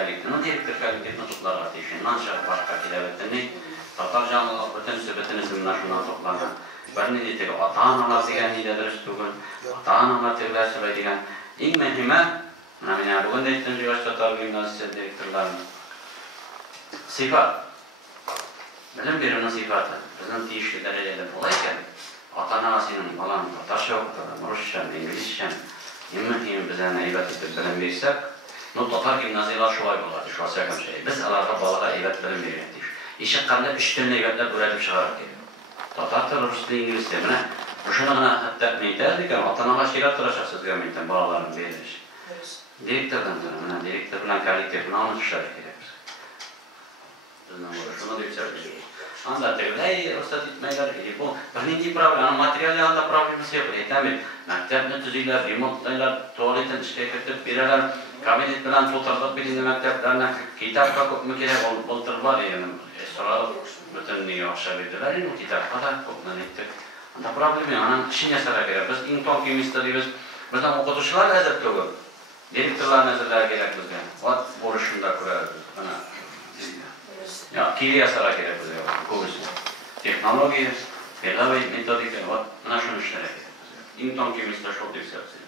No direktor komitetin tutuklar ateşinden şart başka kilevetini Tatar canlılık bütün sübetini zimnaşından toplanan Barni diteli ata-analar degen nidedir üstügün ata-analar tegler söyledigen en mühime bugün de ettiğince Tatar Gimnazisi direktörlerin sifat bilim birinin sifatı bizim tiyişli derecede olayken ata-anasının falan Tatarca okudu, Rusça, İngilizce en mühim bize neybat edip bilim versek Tatar Gimnaziyalar şolay bolardı, şu asya şey. Biz alarga balaga eybet bilim verirdik. İşe qanday üstün eybetler öğretip çıkarırdık. Tatar tili, Rus tili, İngiliz tili. Mine, şuna hatta neyterdik ama ata-analar şeyler tırışaksız görmekten balaların veriliş. Direktörden sonra, direktör bilen kolektif bilen anlaşışlar gerekir. Bizden burada şuna da yükseltiyoruz. Anlattık, ruhsat etmeyler gibi. Bu birinci problem, materyal yanında problemimiz yok. Tabii, mektep tüzüyle, remontlaylar, tuvaletin işleketip bireler, kabinet bilen tutarlık bilinci mekteplerine kitap kakıp mı gerek oltırlar yani. Sonra bütün New York şabidiler, o kitapta da koklan ettik. Anda problemi yok, anan işin yasara gerek. Biz İngton kim istediğimiz, bizden okutuşlar hazır kılıyor. Direktörler hazırlar gerek bizden. O boruşunda kurarız. Ya, kivi yasara gerek bize kovusu. Teknoloji, pedagoji, metodika, o, na şunu işlere gerek bize. İngton kim ister çok yükselsin.